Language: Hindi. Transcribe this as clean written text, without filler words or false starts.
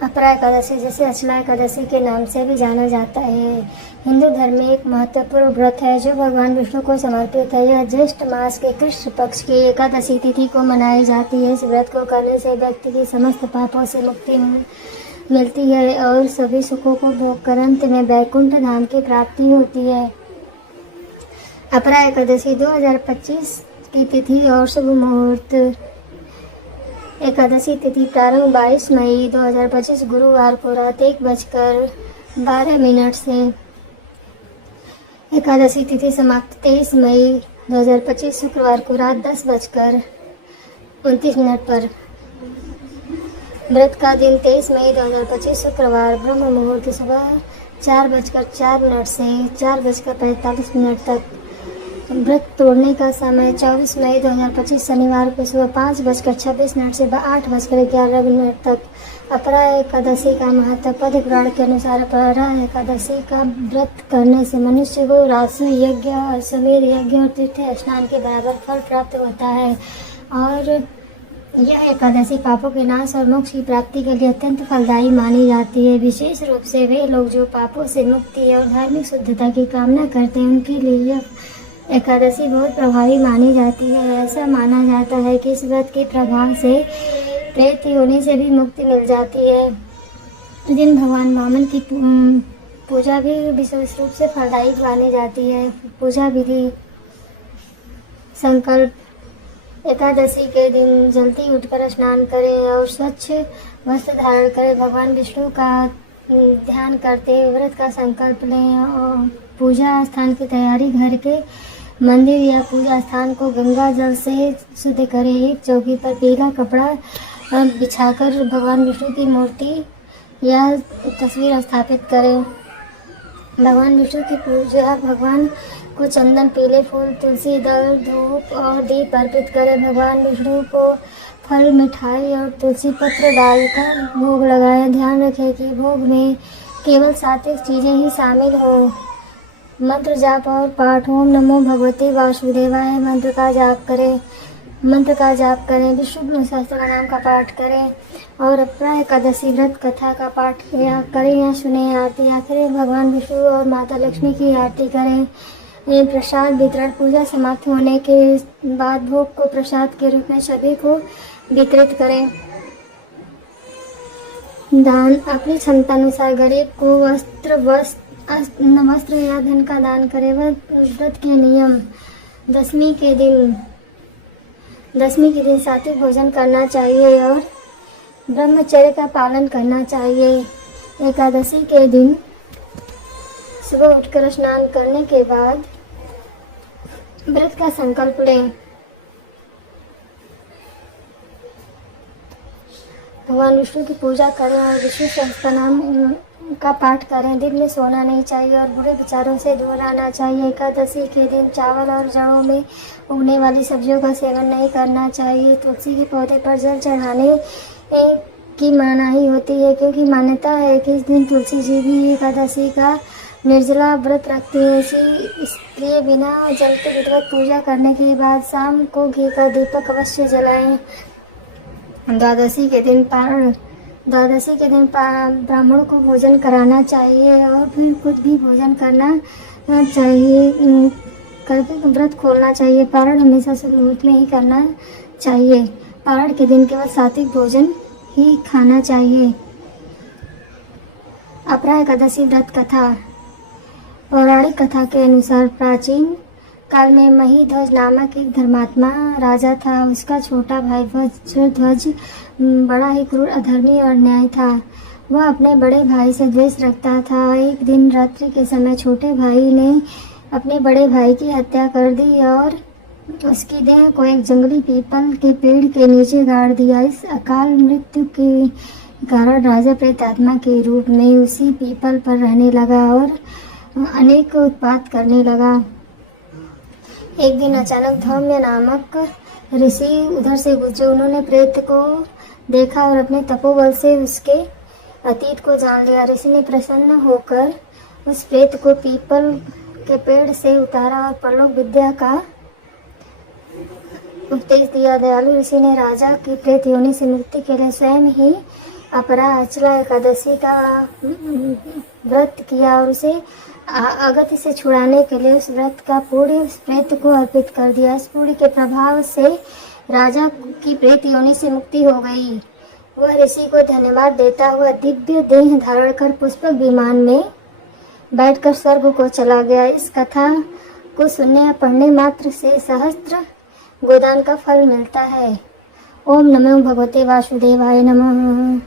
अपरा एकादशी, जिसे अचला एकादशी के नाम से भी जाना जाता है, हिंदू धर्म में एक महत्वपूर्ण व्रत है जो भगवान विष्णु को समर्पित है। यह ज्येष्ठ मास के कृष्ण पक्ष की एकादशी तिथि को मनाई जाती है। इस व्रत को करने से व्यक्ति की समस्त पापों से मुक्ति मिलती है और सभी सुखों को भोग कर अंत में वैकुंठ धाम की प्राप्ति होती है। अपरा एकादशी 2025 की तिथि और शुभ मुहूर्त। एकादशी तिथि प्रारंभ 22 मई 2025 गुरुवार को रात 1:12 से। एकादशी तिथि समाप्त 23 मई 2025 शुक्रवार को रात 10:29 पर। व्रत का दिन 23 मई 2025 शुक्रवार ब्रह्म मुहूर्त सुबह 4:04 से 4:45 तक। व्रत तोड़ने का समय 24 मई 2025 शनिवार को सुबह 5:26 से 8:11 तक। अपरा एकादशी का महत्व। पद्म पुराण के अनुसार अपरा एकादशी का व्रत करने से मनुष्य को राशि यज्ञ, अश्वमेध यज्ञ और तीर्थ स्नान के बराबर फल प्राप्त होता है और यह एकादशी पापों के नाश और मोक्ष की प्राप्ति के लिए अत्यंत फलदायी मानी जाती है। विशेष रूप से वे लोग जो पापों से मुक्ति और धार्मिक शुद्धता की कामना करते हैं उनके लिए यह एकादशी बहुत प्रभावी मानी जाती है। ऐसा माना जाता है कि इस व्रत के प्रभाव से प्रेत योनि से भी मुक्ति मिल जाती है। इस दिन भगवान वामन की पूजा भी विशेष रूप से फलदायी मानी जाती है। पूजा विधि। संकल्प। एकादशी के दिन जल्दी उठकर स्नान करें और स्वच्छ वस्त्र धारण करें। भगवान विष्णु का ध्यान करते हुए व्रत का संकल्प लें और पूजा स्थान की तैयारी। घर के मंदिर या पूजा स्थान को गंगा जल से शुद्ध करें। एक चौकी पर पीला कपड़ा बिछाकर भगवान विष्णु की मूर्ति या तस्वीर स्थापित करें। भगवान विष्णु की पूजा। भगवान को चंदन, पीले फूल, तुलसी दल, धूप और दीप अर्पित करें। भगवान विष्णु को फल, मिठाई और तुलसी पत्र डालकर भोग लगाएं। ध्यान रखें कि भोग में केवल सात्विक चीज़ें ही शामिल हो। मंत्र जाप और पाठ। ओम नमो भगवते वासुदेवाय मंत्र का जाप करें। विष्णु सहस्त्र का नाम का पाठ करें और अपरा एकादशी व्रत कथा का पाठ करें या सुने। आरती करें। भगवान विष्णु और माता लक्ष्मी की आरती करें। प्रसाद वितरण। पूजा समाप्त होने के बाद भोग को प्रसाद के रूप में सभी को वितरित करें। दान। अपनी क्षमता अनुसार गरीब को वस्त्र या धन का दान करें। व्रत के नियम। दशमी के दिन सात्विक भोजन करना चाहिए और ब्रह्मचर्य का पालन करना चाहिए। एकादशी के दिन सुबह उठकर स्नान करने के बाद व्रत का संकल्प लें। भगवान विष्णु की पूजा करें और विष्णु सहस्त्र नाम का पाठ करें। दिन में सोना नहीं चाहिए और बुरे विचारों से दूर रहना चाहिए। एकादशी के दिन चावल और जड़ों में उगने वाली सब्जियों का सेवन नहीं करना चाहिए। तुलसी के पौधे पर जल चढ़ाने की मनाही होती है क्योंकि मान्यता है कि इस दिन तुलसी जी भी एकादशी का निर्जला व्रत रखती है। इसलिए बिना जल के विधिवत पूजा करने के बाद शाम को घी का दीपक अवश्य जलाएं। द्वादशी के दिन ब्राह्मणों को भोजन कराना चाहिए और फिर खुद भी भोजन करना चाहिए करके व्रत खोलना चाहिए। पारण हमेशा शुभ मुहूर्त में ही करना चाहिए। पारण के दिन केवल सात्विक भोजन ही खाना चाहिए। अपरा एकादशी व्रत कथा। पौराणिक कथा के अनुसार प्राचीन काल में महीध्वज नामक एक धर्मात्मा राजा था। उसका छोटा भाई वज्रध्वज बड़ा ही क्रूर, अधर्मी और अन्यायी था। वह अपने बड़े भाई से द्वेष रखता था। एक दिन रात्रि के समय छोटे भाई ने अपने बड़े भाई की हत्या कर दी और उसकी देह को एक जंगली पीपल के पेड़ के नीचे गाड़ दिया। इस अकाल मृत्यु के कारण राजा प्रेतात्मा के रूप में उसी पीपल पर रहने लगा और अनेक उत्पात करने लगा। एक दिन अचानक धौम्य नामक ऋषि उधर से गुजरे। उन्होंने प्रेत को देखा और अपने तपोबल से उसके अतीत को जान लिया। ऋषि ने प्रसन्न होकर उस प्रेत को पीपल के पेड़ से उतारा और परलोक विद्या का उपदेश दिया। दयालु ऋषि ने राजा की प्रेत योनि से मुक्ति के लिए स्वयं ही अपरा अचला एकादशी का व्रत किया और उसे अगति से छुड़ाने के लिए उस व्रत का पूरी उस प्रेत को अर्पित कर दिया। इस पूरी के प्रभाव से राजा की प्रेत योनि से मुक्ति हो गई। वह ऋषि को धन्यवाद देता हुआ दिव्य देह धारण कर पुष्पक विमान में बैठकर स्वर्ग को चला गया। इस कथा को सुनने या पढ़ने मात्र से सहस्त्र गोदान का फल मिलता है। ओम नमो भगवते वासुदेवाय नमः।